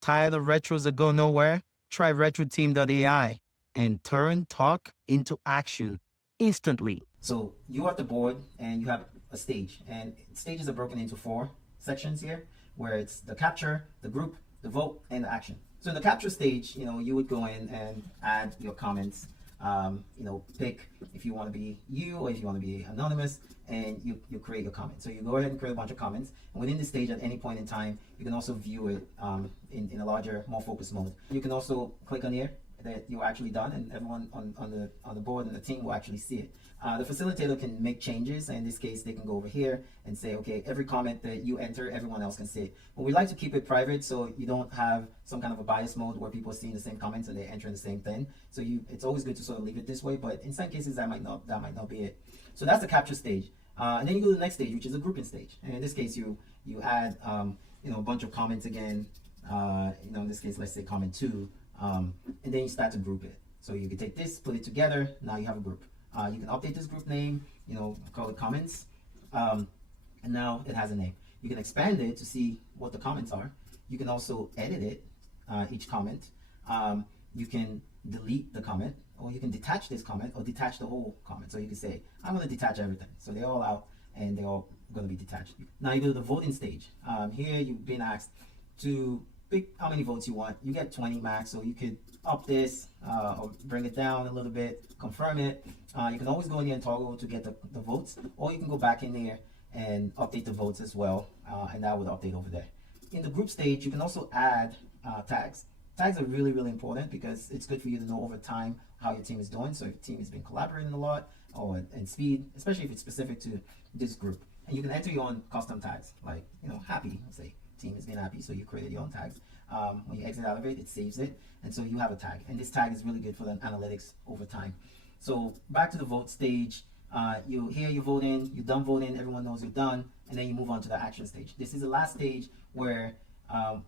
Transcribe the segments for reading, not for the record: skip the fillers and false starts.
Tired of retros that go nowhere? Try retroteam.ai and turn talk into action instantly. So you are at the board and you have a stage, and stages are broken into four sections here, where it's the capture, the group, the vote, and the action. So in the capture stage, you would go in and add your comments. Pick if you want to be you or if you want to be anonymous, and you create your comment. So you go ahead and create a bunch of comments, and within this stage, at any point in time, you can also view it in a larger, more focused mode. You can also click on here that you're actually done, and everyone on the board and the team will actually see it. The facilitator can make changes, and in this case they can go over here and say, okay, every comment that you enter, everyone else can see it. But we like to keep it private so you don't have some kind of a bias mode where people are seeing the same comments and they're entering the same thing. So it's always good to sort of leave it this way, but in some cases that might not be it. So that's the capture stage. And then you go to the next stage, which is a grouping stage. And in this case, you add a bunch of comments again. In this case, let's say comment 2, and then you start to group it. So you can take this, put it together. Now you have a group. You can update this group name. Call it comments, and now it has a name. You can expand it to see what the comments are. You can also edit it, each comment. You can delete the comment, or you can detach this comment, or detach the whole comment. So you can say, I'm going to detach everything. So they're all out, and they're all going to be detached. Now you go to the voting stage. Here you've been asked to pick how many votes you want. You get 20 max, so you could up this or bring it down a little bit, confirm it. You can always go in here and toggle to get the votes, or you can go back in there and update the votes as well, and that would update over there. In the group stage, you can also add tags. Tags are really, really important because it's good for you to know over time how your team is doing. So if your team has been collaborating a lot, or in speed, especially if it's specific to this group. And you can enter your own custom tags, like happy, let's say team has been happy, so you created your own tags. When you exit out of it, it saves it, and so you have a tag, and this tag is really good for the analytics over time. So back to the vote stage. You're voting, you're done voting, everyone knows you're done, and then you move on to the action stage. This is the last stage where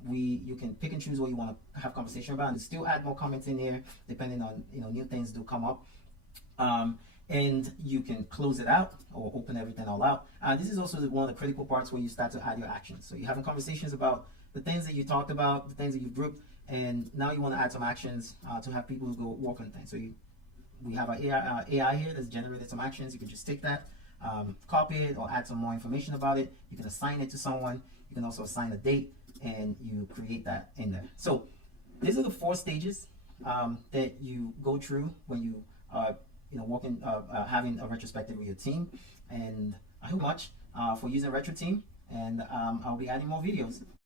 you can pick and choose what you want to have conversation about, and still add more comments in here depending on new things do come up. And you can close it out or open everything all out. This is also one of the critical parts where you start to add your actions. So you're having conversations about the things that you talked about, the things that you've grouped, and now you want to add some actions to have people who go work on things. So we have our AI here that's generated some actions. You can just take that, copy it, or add some more information about it. You can assign it to someone. You can also assign a date, and you create that in there. So these are the 4 stages that you go through when you are having a retrospective with your team. And I hope much for using Retro Team, and I'll be adding more videos.